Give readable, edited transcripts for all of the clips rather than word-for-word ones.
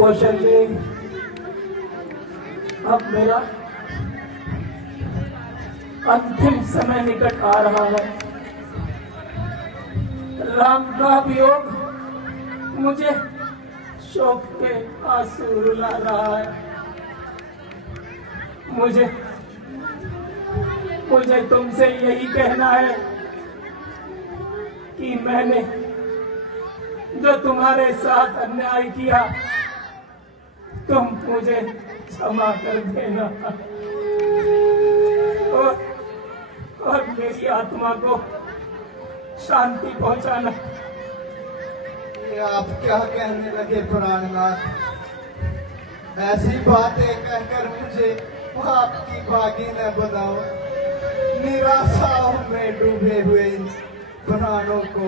कौशल्य, अब मेरा अंतिम समय निकट आ रहा है। राम का वियोग मुझे शोक के आंसू रुला रहा है। मुझे तुमसे यही कहना है कि मैंने जो तुम्हारे साथ अन्याय किया, तुम मुझे क्षमा कर देना और मेरी आत्मा को शांति पहुंचाना। ये आप क्या कहने लगे प्राणनाथ? ऐसी बातें कहकर मुझे आपकी भागी न बनाओ। निराशाओं में डूबे हुए इन प्राणों को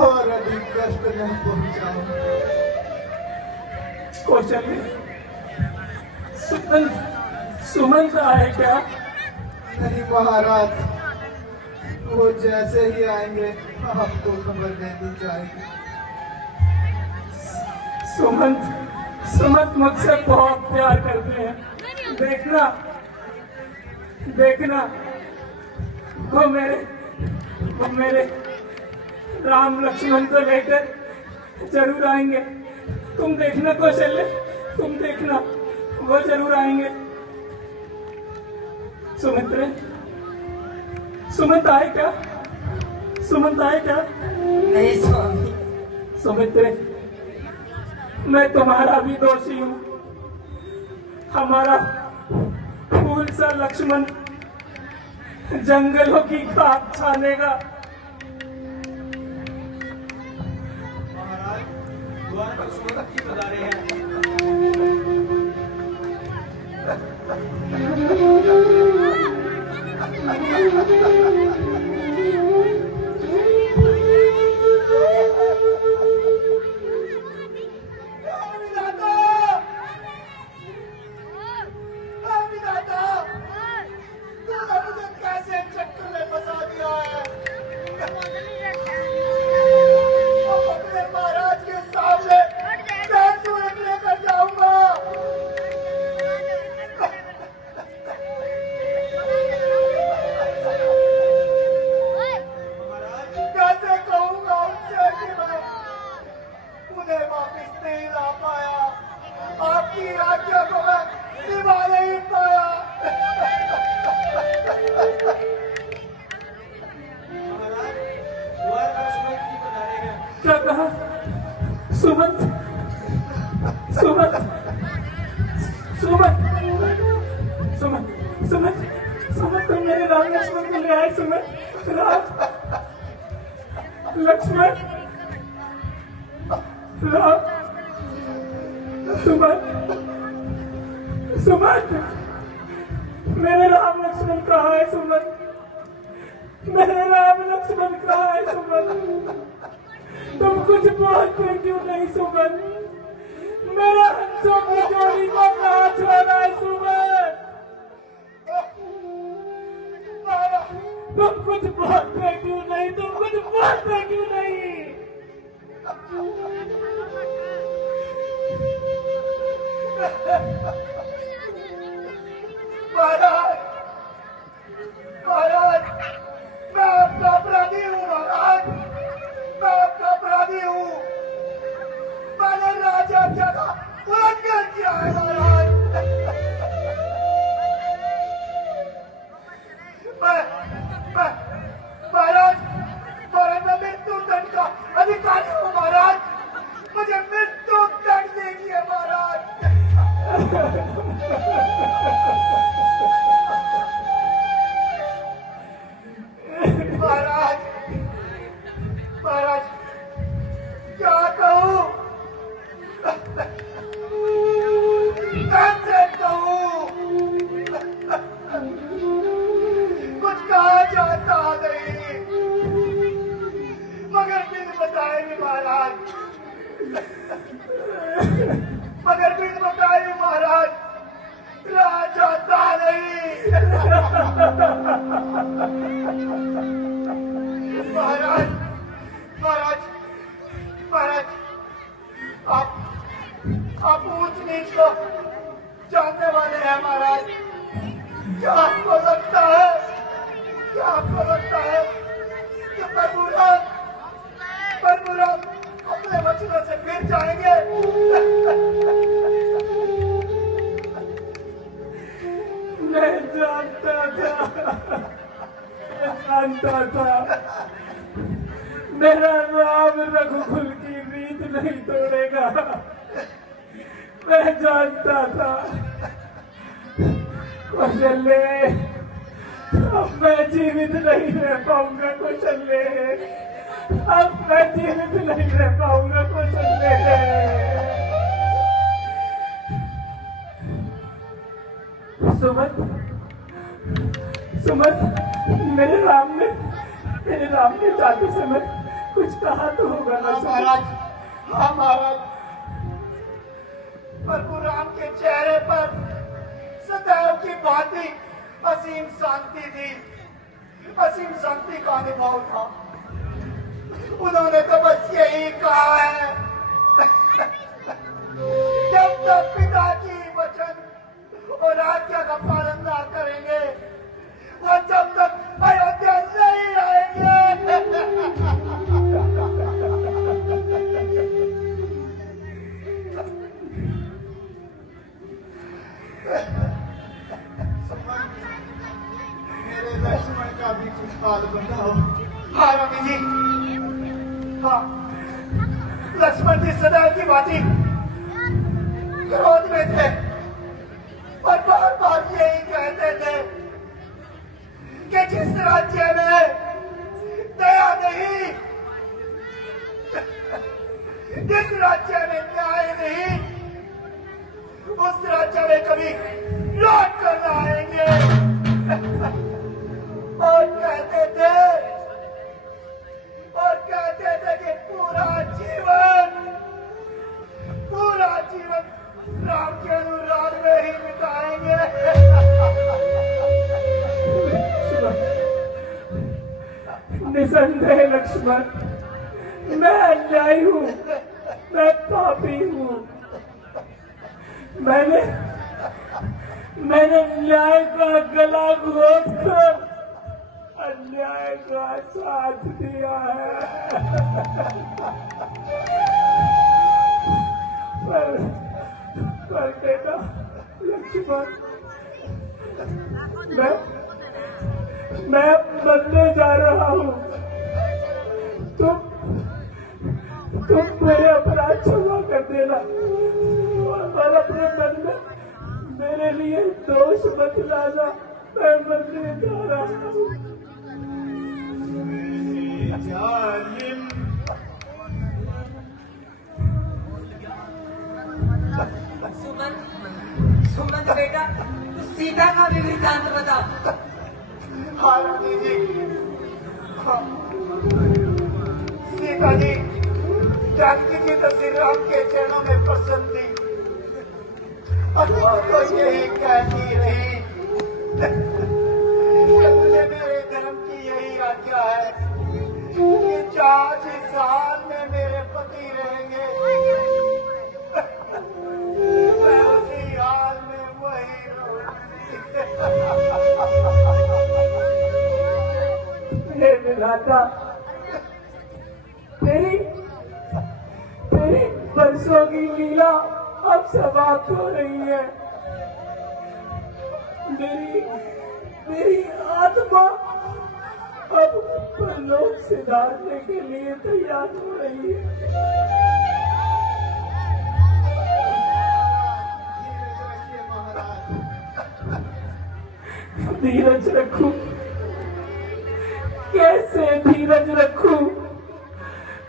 और अधिक कष्ट न पहुंचाओ। कौशल्य, सुमंत आए क्या? नहीं महाराज, वो जैसे ही आएंगे आपको खबर दे दी जाएगी। सुमंत मुझसे बहुत प्यार करते हैं। देखना वो मेरे राम लक्ष्मण को लेकर जरूर आएंगे। तुम देखना कौशल्य, तुम देखना, वो जरूर आएंगे। सुमंत आए क्या? नहीं स्वामी। सुमित्रे, मैं तुम्हारा भी दोषी हूं। हमारा फूल सा लक्ष्मण जंगलों की खाक छानेगा। महाराज, द्वार पर सुमंत जी पधारे हैं। क्या कहा? सुमंत तुम मेरे राम लक्ष्मण को ले आए। सुमंत, मेरे राम लक्ष्मण कहाँ है? मेरे राम लक्ष्मण कहाँ है? तुम कुछ बोलते क्यों नहीं? मेरा हंसों की जोड़ी को कहाँ छोड़ा है? तुम कुछ बोलते क्यों नहीं? महाराज, मैं आपका अपराधी हूँ। महाराज, मैं आपका अपराधी हूँ। मैंने राजा का उल्लंघन किया है। महाराज, मैं मृत्यु दंड का अधिकारी हूँ। महाराज, मुझे मृत्यु दंड देगी महाराज। महाराज, क्या कहूँ? कैसे कहूँ? कुछ कहा जाता नहीं, मगर बिन बताए भी महाराज, रहा जाता नहीं। महाराज, आप आप ऊंच नीच को जानने वाले हैं महाराज। क्या आपको लगता है कि परमुराम अपने वचनों से फिर जाएंगे? मैं जानता था मेरा राम रघुकुल की रीत नहीं तोड़ेगा। मैं जानता था कौशल्य, अब मैं जीवित नहीं रह पाऊंगा कौशल्य, अब मैं जीवित नहीं रह पाऊंगा कौशल्य। सुमन, मेरे राम ने जाते समय कुछ कहा तो होगा ना? महाराज, हाँ महाराज, परशुराम के चेहरे पर सदैव की भांति असीम शांति थी, असीम शांति का अनुभव था। उन्होंने तो बस यही कहा है, जब तक पिता की वचन और आज्ञा का पालन ना करेंगे और जब तक अयोध्या नहीं आएंगे। मेरे लक्ष्मण का भी कुछ हाल बताओ। हाँ रानी जी, हाँ, लक्ष्मण जी सदैव की बाती क्रोध में थे और बार बार यही कहते थे कि जिस राज्य में दया नहीं, जिस राज्य में न्याय नहीं, उस राज्य में कभी लौट कर न आएंगे। और कहते थे कि पूरा जीवन राम के अनुराग में ही बिताएंगे। निसंदेह लक्ष्मण, मैं अन्यायी हूँ, मैं पापी हूँ। मैंने न्याय का गला घोट कर अन्याय का साथ दिया है। पर बेटा लक्ष्मण, मैं मरने जा रहा हूँ। तुम मेरे अपराध क्षमा कर देना और अपने मन में मेरे लिए दोष मत लाना। मैं मरने जा रहा हूँ। सुमन बेटा, तू सीता का भी वृत्तांत बता। हाँ रानी जी, हाँ, सीता जी जानकी जी तो श्री राम के चरणों में प्रसन्न थी और वो तो यही कहती रही कि मुझे मेरे धर्म की यही आज्ञा है कि 4 साल में मेरे पति रहेंगे। मैं उसी हाल में वही रहूंगी। हे विधाता, तेरी वर्षों की लीला अब समाप्त हो रही है। मेरी आत्मा अब परलोक से धारने के लिए तैयार हो रही है। धीरज रखूं, कैसे धीरज रखूं?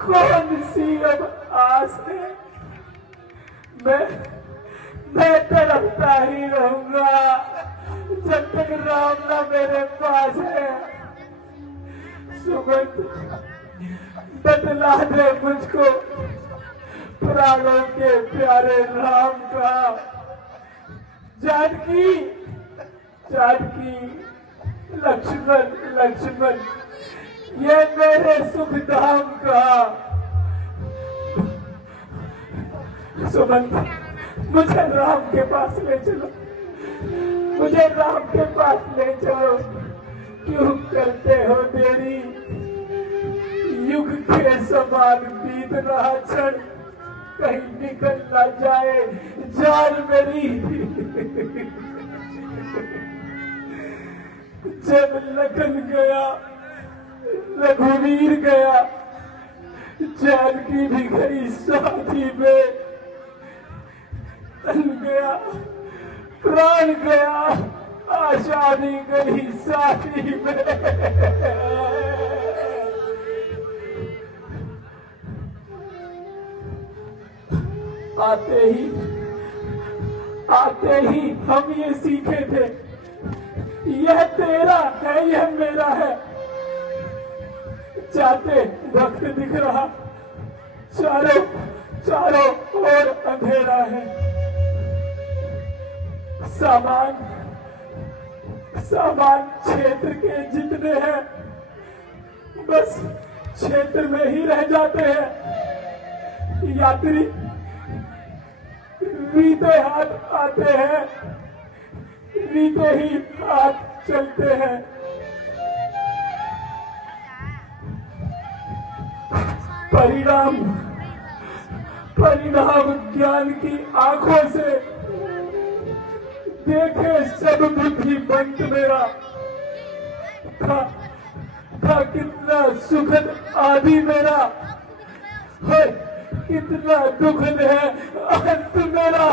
कौन सी अब आस है? मैं तड़पता ही रहूंगा जब तक राम ना मेरे पास है। सुगंध बदला दे मुझको प्राणों के प्यारे राम का। जानकी, लक्ष्मण, ये मेरे सुख धाम का। सुमंत, मुझे राम के पास ले चलो, मुझे राम के पास ले चलो। क्यों करते हो देरी? युग के समान बीत रहा क्षण, कहीं निकल ना जाए जान मेरी। जब लखन गया, रघुवीर गया, जानकी भी गई साथी में, तन गया, प्राण गया, आशा भी गई साथी में। आते ही हम ये सीखे थे, यह तेरा है, यह मेरा है। जाते वक्त दिख रहा, चारों ओर अंधेरा है। सामान क्षेत्र के जितने हैं, बस क्षेत्र में ही रह जाते हैं। यात्री रीते हाथ आते हैं, रीते ही हाथ चलते हैं। परिणाम ज्ञान की आंखों से देखे सब बुद्धिमंत मेरा था कितना सुखद आदि मेरा, है कितना दुखद है अंत मेरा।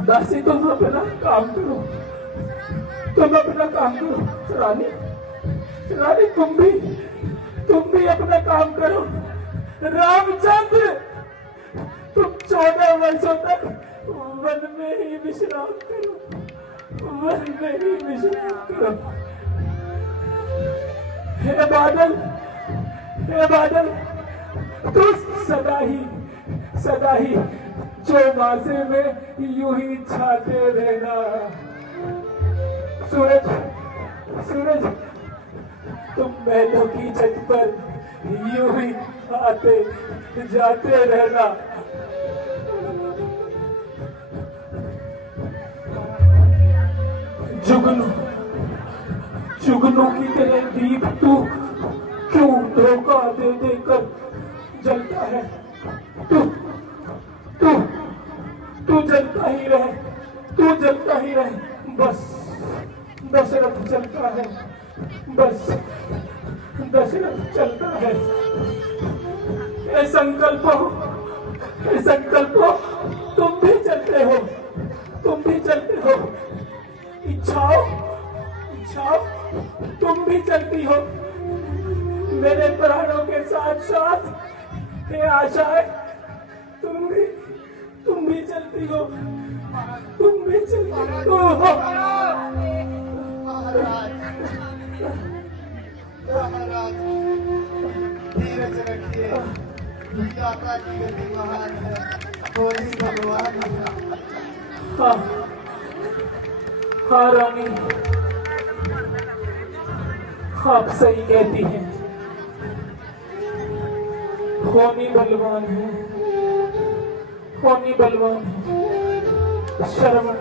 दासी तुम अपना काम करो, रानी तुम भी अपना काम करो। रामचंद्र तुम 14 वर्षों तक वन में ही विश्राम करो, वन में ही विश्राम करो। हे बादल तू सदा ही चौमासे में यूं ही छाते रहना। सूरज तुम महलों की छत पर यूं ही आते जाते रहना। जुगनू की तरह दीप तू क्यों धोखा दे देकर जलता है? तू जलता ही रहे, बस दशरथ चलता है, बस दशरथ चलता है। ये संकल्प हो, तुम भी चलते हो। इच्छाओं तुम भी चलती हो। मेरे प्राणों के साथ साथ ये आशाएं तुम भी चलती हो। महाराज धीरज रखिए, दाता की गति महान है, कोई भगवान है। हाँ रानी, आप सही कहती हैं। होनी बलवान है, श्रवण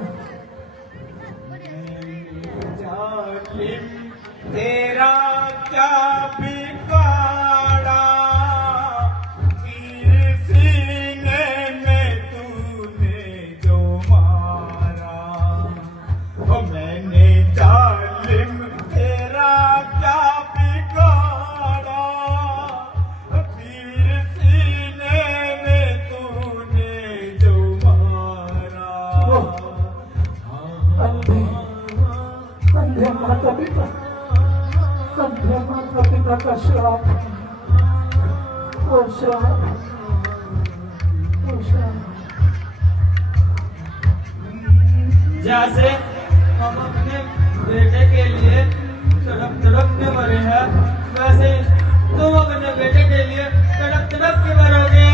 तेरा क्या बिगाड़ा, तीर सीने में तूने जो मारा। मैंने जालिम तेरा क्या बिगाड़ा, तीर सीने में तूने जो मारा। अंधे माता पिता का श्राप, जैसे हम अपने बेटे के लिए तड़पते मरे हैं, वैसे तुम अपने बेटे के लिए तड़प के मरोगे।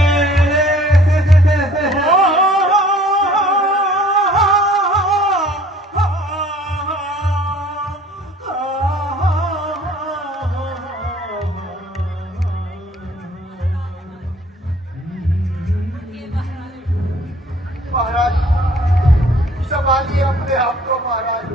आपको महाराज।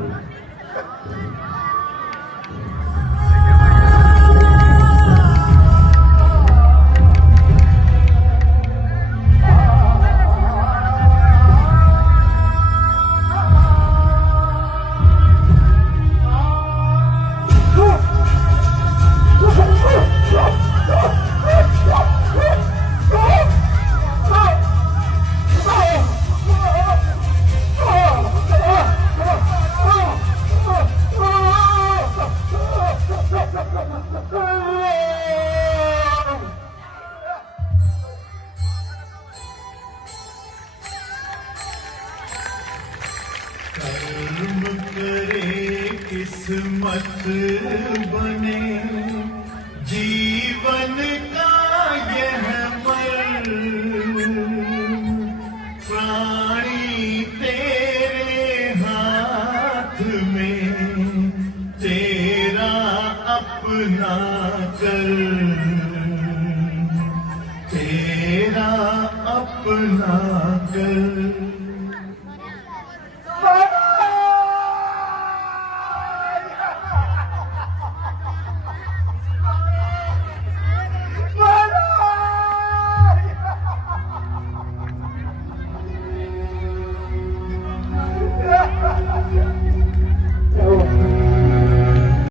कर्म करे किस्मत बने जीवन का यह मर्म, प्राणी तेरे हाथ में तेरा अपना कर, तेरा अपना कर।